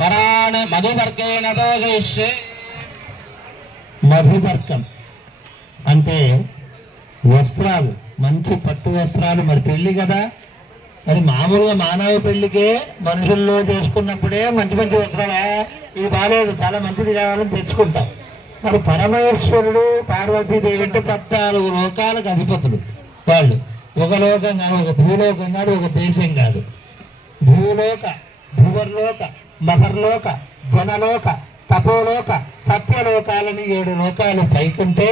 వరాణ మధువర్గేణ దోషయిష్యే. మధువర్గం అంటే వస్త్రాలు, మంచి పట్టు వస్త్రాలు. మరి పెళ్లి కదా, మరి మామూలుగా మానవ పెళ్లికే మనుషుల్లో చేసుకున్నప్పుడే మంచి మంచి వస్త్రాలు, ఇది బాగాలేదు చాలా మంచిది కావాలని తెచ్చుకుంటాం. మరి పరమేశ్వరుడు పార్వతీదేవి అంటే 14 లోకాలకు అధిపతులు వాళ్ళు. ఒక లోకం కాదు, ఒక భూలోకం కాదు, ఒక దేశం కాదు. భూలోక, భువర్లోక, మహర్లోక, జనలోక, తపోలోక, సత్యలోకాలని 7 లోకాలు పైకుంటే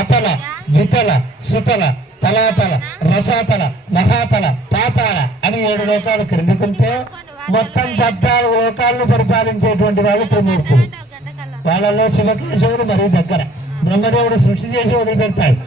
అతల, వితల, సుతల, తలాతల, రసాతల, మహాతల, పాతాళ అని 7 లోకాలు క్రిందికుంటే మొత్తం 14 లోకాలను పరిపాలించేటువంటి వాళ్ళు త్రిమూర్తులు. వాళ్ళలో శివకేశవుడు మరీ దగ్గర. బ్రహ్మదేవుడు సృష్టి చేసి వదిలిపెడతాడు.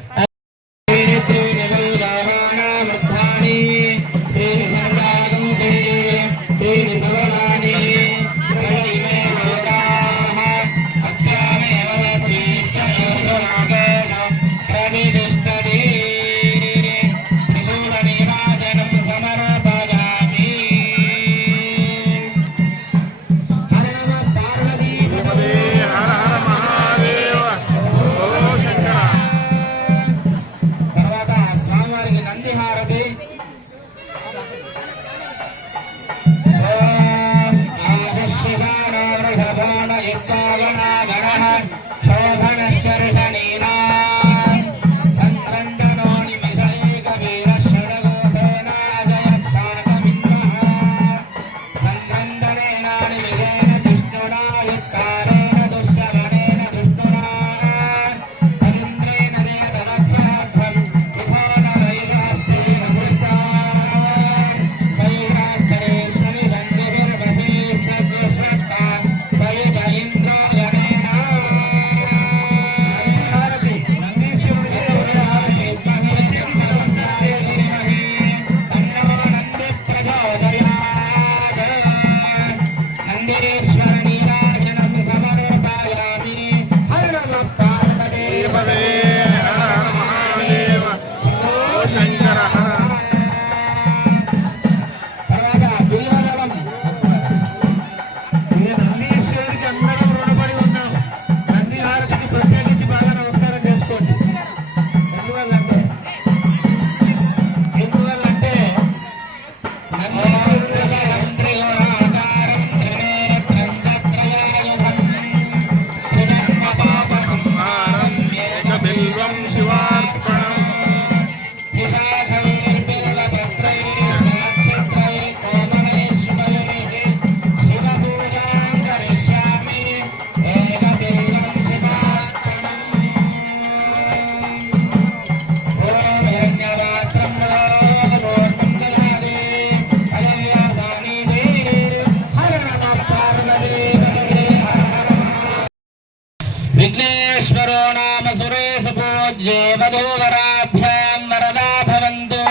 విఘ్నేశ్వరో నామ సురేశ పూజ్యే వధూవరాభ్యాం వరదా భవంతు.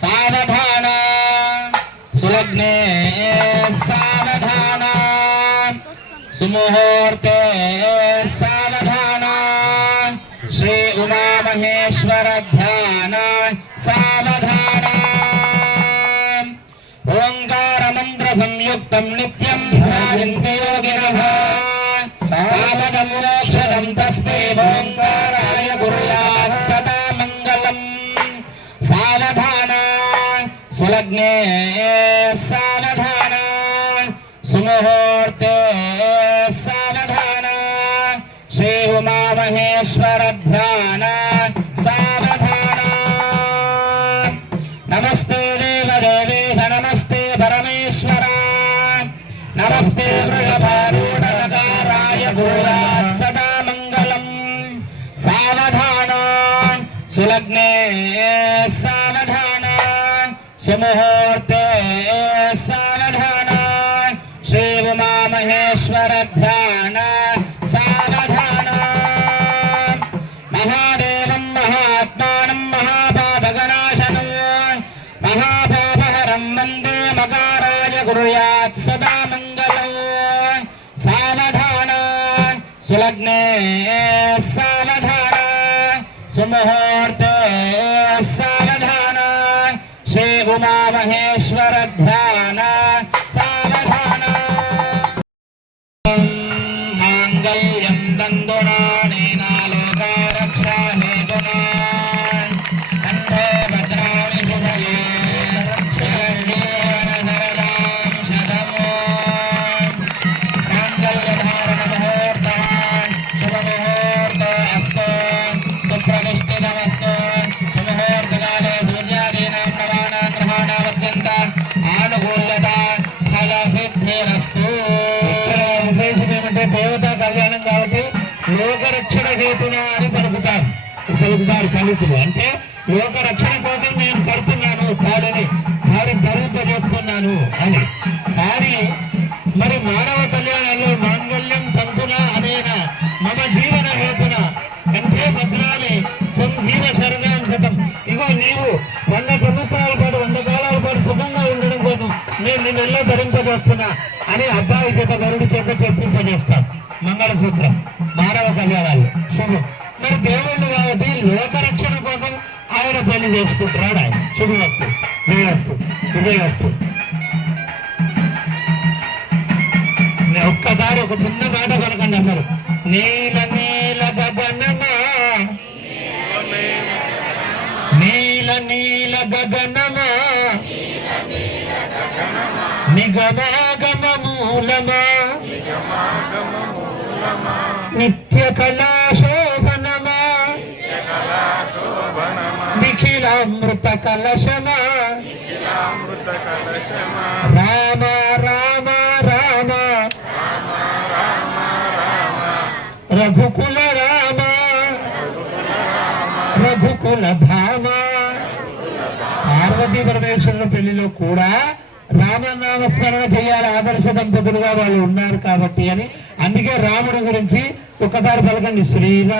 సావధాన సులగ్నే సావధాన సుముహూర్తే సావధాన శ్రీ ఉమామహేశ్వర ధ్యాన సావధాన. ఓంకార మంత్ర సంయుక్తం నిత్యం ధ్యాయంతే యోగినః. కామదం మోక్షదం తస్మై ఓంకారాయ కుర్యాత్ సదా మంగళం. సావధాన సులగ్నే సావధాన సుముహూర్తే సావధాన శ్రీ ఉమామహేశ్వర ధ్యాన సావధాన. నమస్తే దేవదేవేశ నమస్తే పరమేశ్వర నమస్తే వృషభారూఢకారాయ కుర్యాత్ సదా మంగళం. సావధాన సులగ్నే సావధాన సుముహూర్తే సావధాన శ్రీ ఉమామహేశ్వర ధ్యాన సావధాన. మహాదేవం మహాత్మానం మహాపాతకనాశనం మహాపాపహరం వందే మకారాయ కుర్యాత్ సదా మంగళం. సావధాన సులగ్నే సావధాన సుముహూర్తే సావధాన మహేశ్వర ధ్యాన సావధాన మాంగళ్యం దందునా నేనాలోక రక్షా హేతునా కంఠే భద్రామి శుభగే చిరంజీవన శరదాం శతమో మాంగళ్యధారణ ముహూర్తః శుభముహూర్తో అస్తు సుప్రతిష్ఠితమస్తు సుముహూర్తకాలే సూర్యాదీనాం నవానాం గ్రహాణామత్యంత ఆనుకూల్యత ఫల సిద్ధిరస్తు. ఇక్కడ విశేషం ఏమంటే దేవతా కళ్యాణం కాబట్టి లోకరక్షణ హేతున అని పలుకుతారు పండితులు. అంటే లోకరక్షణ కోసం నేను కడుతున్నాను తాడిని ధరింపజేస్తున్నాను అని. కానీ మరి మానవ కళ్యాణంలో మాంగళ్యం తంతున అనేన మమ జీవన హేతున అంటే భద్రామి జీవ శరణాంశతం. ఇగో నీవు 100 సంవత్సరాల పాటు 100 కాలాల పాటు సుఖంగా ఉండడం కోసం నేను నిన్నెల్లా ధరింపజేస్తున్నా అని అబ్బాయి చేత వరుడి చేత చెప్పింపజేస్తాం. మంగళసూత్రం మానవ కళ్యాణాల్లో శుభం. మరి దేవుళ్ళు కాబట్టి లోకరక్షణ కోసం ఆయన పెళ్లి చేసుకుంటున్నాడు. ఆయన శుభవస్తు జయవస్తు విజయవస్తు. ఒక్కసారి ఒక చిన్న మాట పలకండి అన్నారు. నీల నీల గగనమా నీల నీల గగనమా నిగమాగమ మూలమా నిత్య కళాశోభనమా నిఖిలామృత కలశమా రామ రామ రామ రఘుకుల రామ రఘుకుల ధామ. పార్వతీ పరమేశ్వరుల పెళ్లిలో కూడా రామనామస్మరణ చేయాలి. ఆదర్శ దంపతులుగా వాళ్ళు ఉన్నారు కాబట్టి అని. అందుకే రాముడి గురించి ఒక్కసారి పలకండి. శ్రీరామ